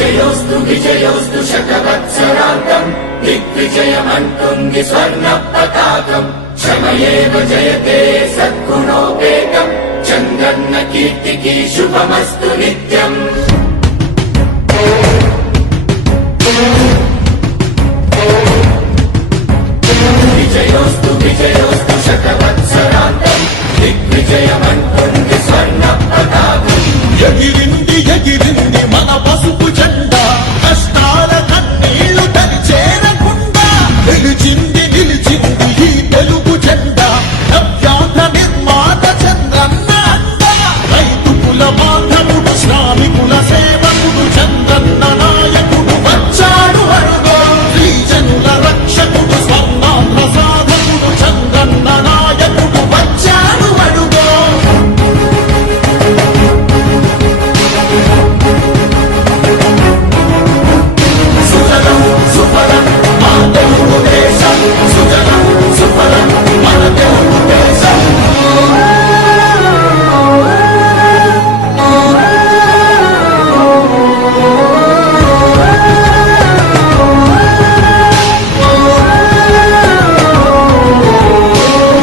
విజయోస్తు విజయోస్తు శతవత్సరాంతం దిగ్విజయమంటుంది స్వర్ణ పతాకం క్షమయేవ జయతే సద్గుణోపేతం చంద్రన్న కీర్తికి శుభమస్తు నిత్యం విజయోస్తు విజయోస్తు శతవత్సరాంతం దిగ్విజయమంటుంది స్వర్ణ పతాకం ఎగిరింది ఎగిరింది మన పసుపు జెండా కష్టాల కన్నీళ్లు తరిచేరకుండా నిలిచింది నిలిచింది ఈ తెలుగు జెండా నవ్యాంధ్ర నిర్మాత చంద్రన్న అండ రైతు కుల బాంధవుడు శ్రామికుల సేవకుడు చంద్రన్న నాయకుడు వచ్చాడు అడుగో శ్రీజనుల రక్షకుడు స్వర్ణాంధ్ర సాధకుడు చంద్రన్న నాయకుడు వచ్చాడు అడుగో సుజలం సుఫలం మన తెలుగు దేశం సుజలం సుఫలం మన తెలుగు దేశం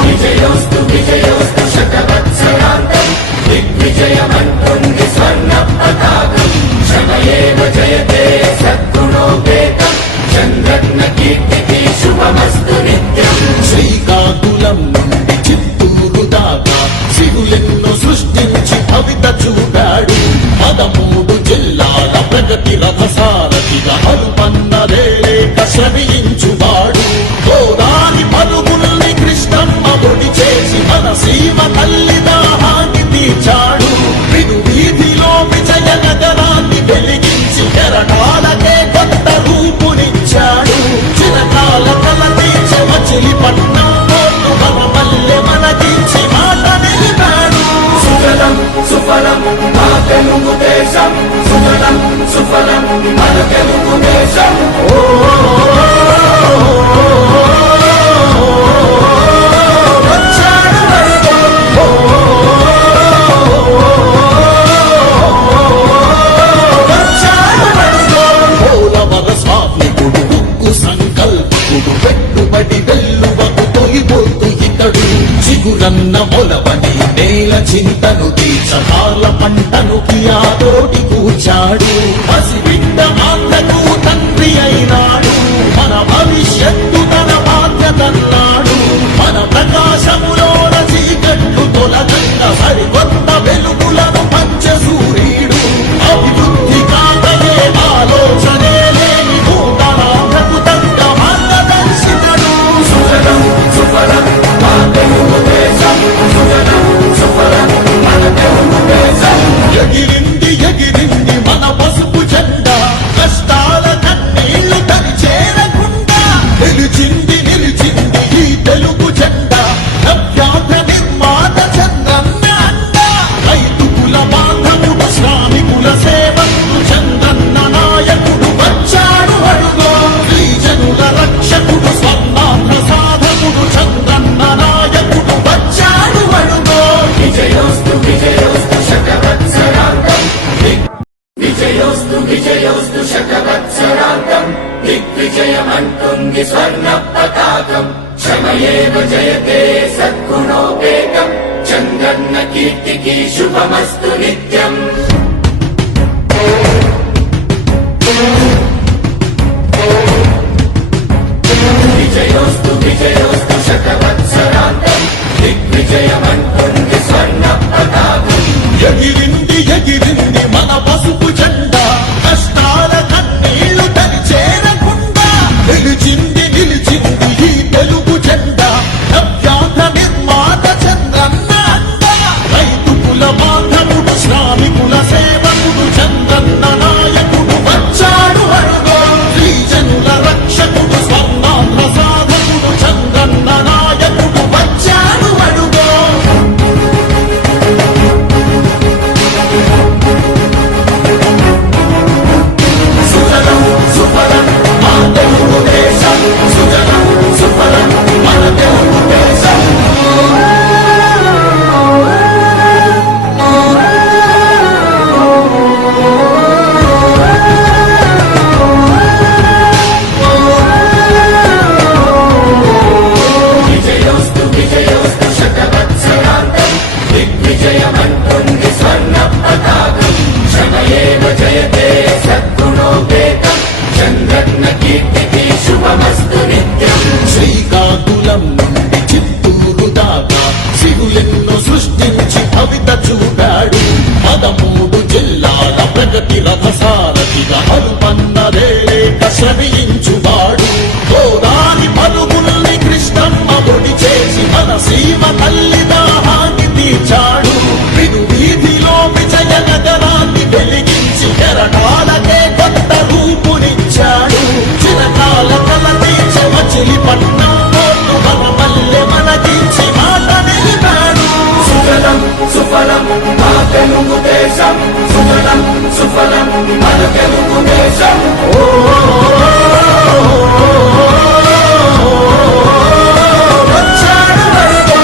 విజయోస్తు విజయోస్తు శతవత్సరాంతం దిగ్విజయమంటుంది స్వర్ణ పతాకం క్షమయేవ జయతే సద్గుణోపేతం చంద్రన్న కీర్తికి శుభమస్తు నిత్యం శ్రీకాకుళం నుండి చిత్తూరు దాకా సిగులెన్నో సృష్టించి కవిత చూపాడు 13 జిల్లాల ప్రగతి రథసారథిగా అలుపన్నదే లేక శ్రమించువాడు గోదాని పలుగుల్ని కృష్ణమ్మ ఒడి చేసి మన సీమ తల్లి దాహాన్ని తీర్చాడు విను వీధిలో విజయ నగరాన్ని వెలిగించి కెరటాలకే కొత్త రూపునిచ్చాడు చిరకాల కల తీర్చి మచిలీపట్నం పోర్టు మన మల్లె మనకించి మాట నిలిపాడు సుజలం సుఫలం మన తెలుగు దేశం సుజలం సుఫలం మన తెలుగు దేశం వచ్చాడు అడుగో వచ్చాడు అడుగో పోలవర స్వామికుడు ఉక్కు సంకల్పకుడు పెట్టుబడి వెల్లువకు తొలిపోతు ఇతడు చిగురన్న మొలవని నేల చింతను తీర్చకాల పంటను కియాతోటి కూర్చాడు పసిబిడ్డ మాటకు తండ్రి అయినాడు మన భవిష్యత్తు తన బాధ్యతన్నాడు మన ప్రకాశములోన చీకట్లు తొలగండ సరికొత్త వెలుగులను పంచ సూర్యుడు అభివృద్ధి కాకయే ఆలోచనే లేని నూతనాంధ్రకు తగ్గ మార్గదర్శితడు సుజలం సుఫలం మన తెలుగు దేశం సుజలం సుఫలం మన తెలుగు దేశం ఎగిరింది ఎగిరింది మన పసుపు జెండా కష్టాల కన్నీళ్లు తరిచేరకుండా నిలిచింది నిలిచింది ఈ తెలుగు జెండా నవ్యాంధ్ర నిర్మాత చంద్రన్న అండ రైతు కుల బాంధవుడు శ్రామికుల సేవకుడు చంద్రన్న నాయకుడు వచ్చాడు అడుగో శ్రీజనుల రక్షకుడు స్వర్ణాంధ్ర సాధకుడు చంద్రన్న నాయకుడు వచ్చాడు అడుగో విజయోస్తు విజయోస్తు శతవత్సరాంతం విజయోస్తు విజయోస్తు శతవత్సరాంతం దిగ్విజయమంటుంది స్వర్ణ పతాకం క్షమయేవ జయతే సద్గుణోపేతం చంద్రన్న కీర్తికి శుభమస్తు నిత్యం విజయోస్తు విజయోస్తు శతవత్సరాంతం దిగ్విజయమంటుంది స్వర్ణ పతాకం ఎగిరింది ఎగిరింది మన పసుపు జెండా కష్టాల కన్నీళ్లు తరిచేరకుండా నిలిచింది నిలిచింది ఈ తెలుగు జెండా నవ్యాంధ్ర నిర్మాత చంద్రన్న అండ రైతు కుల బాంధవుడు శ్రామికుల సేవ సారథిగా అలుపన్నదే లేక శ్రమించువాడు గోదాని పలుగుల్ని కృష్ణమ్మ ఒడి చేసి మన సీమ తల్లి దాహాన్ని తీర్చాడు విను వీధిలో విజయ నగరాన్ని వెలిగించి కెరటాలకే కొత్త రూపునిచ్చాడు చిరకాల కల తీర్చే మచిలీపట్నం పోర్టు మన మల్లె మనకించి మాట నిలిపాడు సుజలం సుఫలం మా తెలుగు దేశం సుజలం సుఫలం మన తెలుగు దేశం వచ్చాడు వరుడు.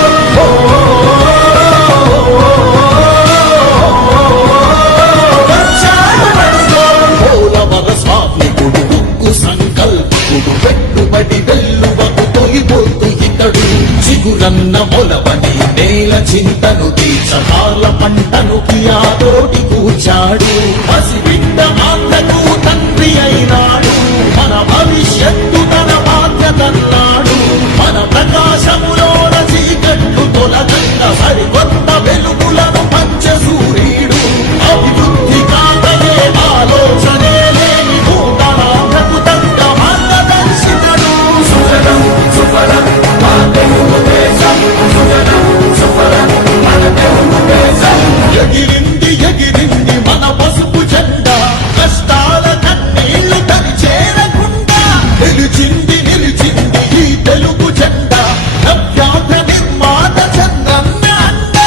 వచ్చాడు వరుడు. పోలవర స్వామికుడు ఉక్కు సంకల్పుడు పెట్టుబడి వెల్లువకు తొలిపోతు ఇతడు చిగురన్న మొలవని నేల చింతను తీర్చకాల పంటను కియాతోటి కూర్చాడు పసిబిడ్డ మాటకు తండ్రి అయినాడు మన భవిష్యత్తు తన బాధ్యతన్నాడు మన ప్రకాశములోన చీకట్లు తొలగంగా సరికొత్త వెలుగులను పంచ సూర్యుడు అభివృద్ధి కాకయే ఆలోచనే లేని నూతనాంధ్రకు తగ్గ మార్గదర్శితడు సుజలం సుఫలం మా తెలుగు దేశం సుజలం సుఫలం మన తెలుగు దేశం ఎగిరింది ఎగిరింది మన పసుపు జెండా కష్టాల కన్నీళ్లు తరి చేరకుండా నిలిచింది నిలిచింది ఈ తెలుగు జెండా నవ్యాంధ్ర నిర్మాత చంద్రన్న అండ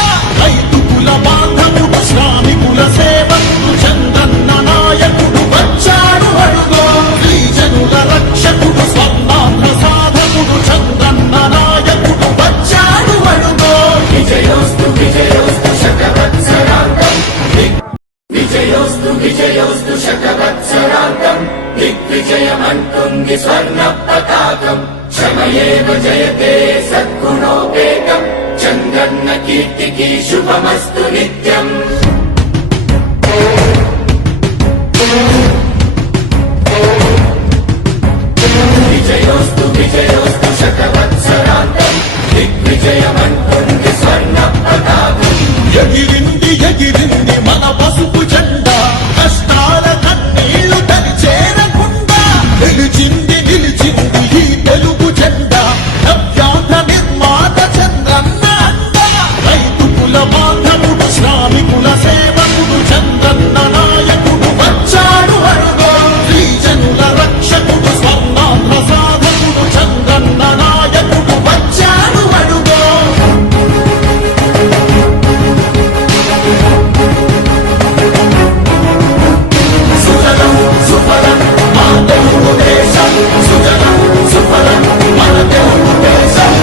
రైతు కుల బాంధవుడు శ్రామికుల సేవకుడు చంద్రన్న నాయకుడు వచ్చాడు అడుగో గిరిజనుల రక్షకుడు స్వర్ణాంధ్ర సాధకుడు చంద్రన్న నాయకుడు వచ్చాడు అడుగో విజయోస్తు విజయోస్తు శకవత్సరాంతం విజయోస్తు విజయోస్తు శకవత్సరాంతం దిగ్విజయమంటుంది స్వర్ణ పతాకం క్షమయేవ జయతే సద్గుణోపేతం చంద్రన్న కీర్తికి శుభమస్తు నిత్యం విజయోస్తు విజయోస్తు శకవత్సరాంతం దిగ్విజయమంటుంది స్వర్ణ పతాకం ఎగిరింది ఎగిరింది మన పసుపు జెండా కష్టాల కన్నీళ్లు తరి చేరకుండా నిలిచింది నిలిచింది ఈ తెలుగు జెండా నవ్యాంధ్ర నిర్మాత చంద్రన్న అండ రైతు కుల బాంధవుడు శ్రామికుల సేవకుడు చంద్రన్న నాయకుడు వచ్చాడు అడుగో గిరిజనుల రక్షకుడు స్వర్ణాంధ్ర సాధకుడు చంద్రన్న నాయకుడు వచ్చాడు అడుగో సుజలం సుఫలం మా తెలుగు దేశం సుజలం సుఫలం మన తెలుగు దేశం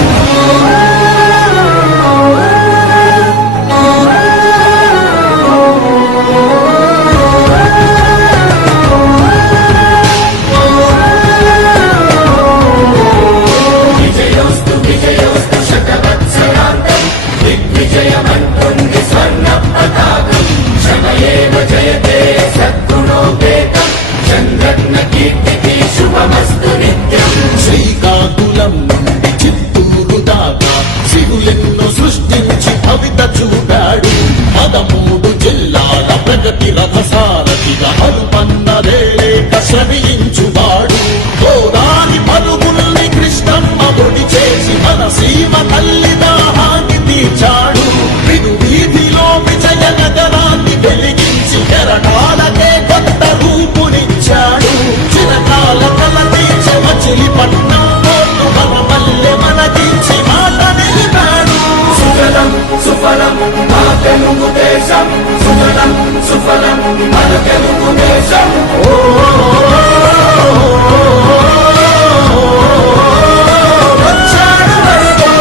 విజయోస్తు విజయోస్తు శకవత్సరాంతం దిగ్విజయమంటుంది స్వర్ణ పతాకం క్షమయేవ జయతే సద్గుణోపేతం చంద్రన్న కీర్తికి శుభమస్తు నిత్యం శ్రీకాకుళం నుండి చిత్తూరు దాకా సిరులెన్నో సృష్టించి భవిత చూపాడు 13 జిల్లాల ప్రగతి రథసారథిగా అలుపన్నదే లేక శ్రమించువాడు గోదాని పలుగుల్ని కృష్ణమ్మ ఒడి చేసి మన సీమ తల్లి దాహాన్ని తీర్చాడు విను వీధిలో విజయ నగరాన్ని వెలిగించి కెరటాలకే కొత్త రూపునిచ్చాడు చిరకాల కల తీర్చే మచిలీపట్నం పోర్టు మన మల్లె మనకించి మాట నిలిపాడు సుజలం సుఫలం మా తెలుగు దేశం సుజలం సుఫలం మన తెలుగు దేశం వచ్చాడు వరుడు.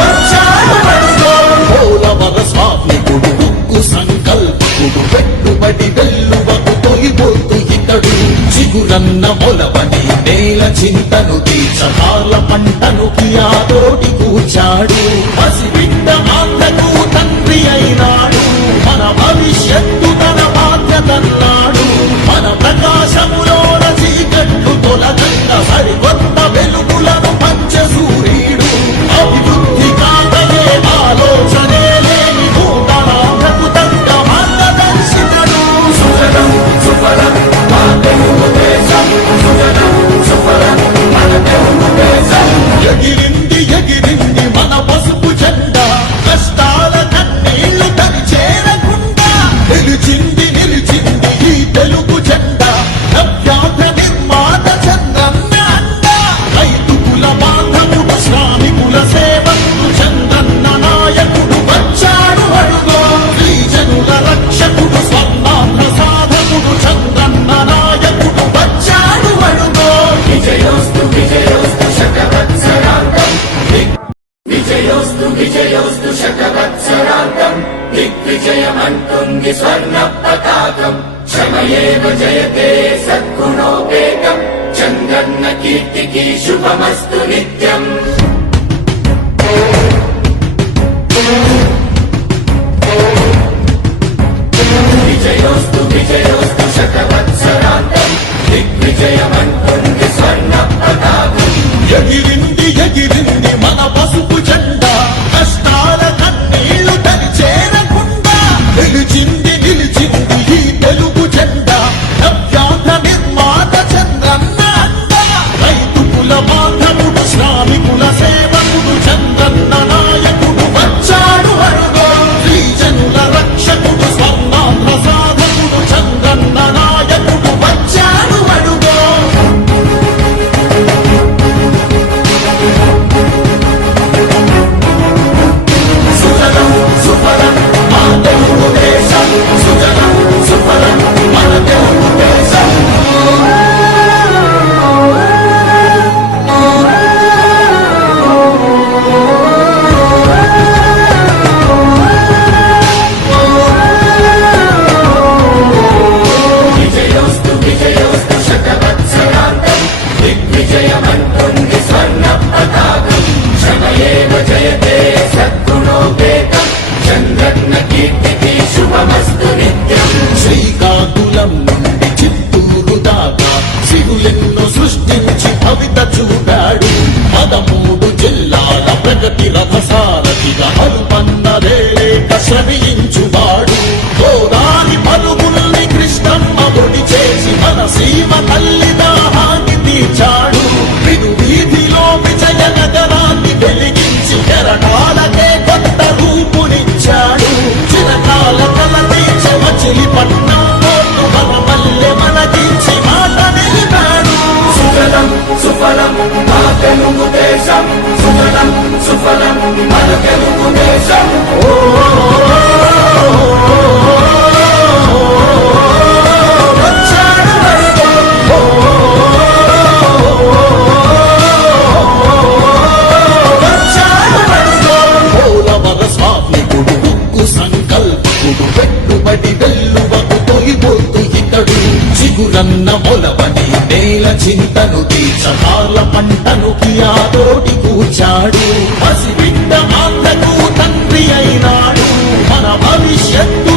వచ్చాడు వరుడు. పోలవర స్వామికుడు ఉక్కు సంకల్పుడు పెట్టుబడి వెల్లువకు తొలిపోతు ఇతడు చిగురన్న మొలవని నేల చింతను తీర్చకాల పంటను కియాతోటి కూర్చాడు పసిబిడ్డ మాటకు తండ్రి అయినాడు మన భవిష్యత్తు తన బాధ్యతన్నాడు మన ప్రకాశములోన చీకట్లు తొలగంగా సరికొత్త వెలుగులను పంచ సూర్యుడు అభివృద్ధి కాకయే ఆలోచనే లేని నూతన దిగ్విజయమంటుంది స్వర్ణ పతాకం శ్రమయేవ జయతే సద్గుణోపేతం చంద్రన్న కీర్తికి శుభమస్తు నిత్యం విజయోస్తు విజయోస్తు శతవత్సరాంతం దిగ్విజయమంటుంది స్వర్ణ పతాకం ఎగిరింది ఎగిరింది మన పసుపు జెండా కష్టాల కన్నీళ్లు తని చేరకుండా నిలిచింది నిలిచింది ఈ తెలుగు జెండా నవ్యాంధ్ర నిర్మాత చంద్రన్న అండ రైతు కుల బాంధవుడు శ్రామికుల సేవకుడు చంద్రన్న నాయకుడు వచ్చాడు అరుగో శ్రీజనుల రక్షకుడు స్వర్ణాంధ్ర సాధకుడు చంద్రన్న నాయకుడు వచ్చాడు అరుగో సుజలం సుఫలం మా తెలుగు దేశం సుజలం సుఫలం మన తెలుగు దేశం విజయోస్తు విజయోస్తు శతవత్సరాంతం దిగ్విజయమంటుంది స్వర్ణ పతాకం శ్రమయేవ జయతే సద్గుణోపేతం చంద్రన్న కీర్తికి శుభమస్తు నిత్యం శ్రీకాకుళం నుండి చిత్తూరు దాకా సిగులెన్నో సృష్టించి భవిత చూడాడు 13 జిల్లాల ప్రగతి రథసారథిగా అలుపన్నదేలేక శ్రమించువాడు గోదాని పలుగుల్ని కృష్ణమ్మ ఒడి చేసి మన సీమ తల్లి దాహాన్ని తీర్చాడు విను వీధిలో విజయ నగరాన్ని వెలిగించి కెరటాలకే కొత్త రూపునిచ్చాడు చిరకాల కల తీర్చి మచిలీపట్నం పోర్టు మన మల్లె మనకించి మాట నిలిపాడు సుజలం సుఫలం మా తెలుగు దేశం సుజలం సుఫలం మన తెలుగు దేశం వచ్చాడు అరుగో వచ్చాడు అరుగో పోలవర స్వామికుడు ఉక్కు సంకల్పుడు పెట్టుబడి వెల్లువకు తొలిపోతు ఇతడు చిగురన్న మొలవని నేల చింతను తీర్చకాల పంటను కియాతోటి కూర్చాడు పసిబిడ్డ మాటకు తండ్రి అయినాడు మన భవిష్యత్తు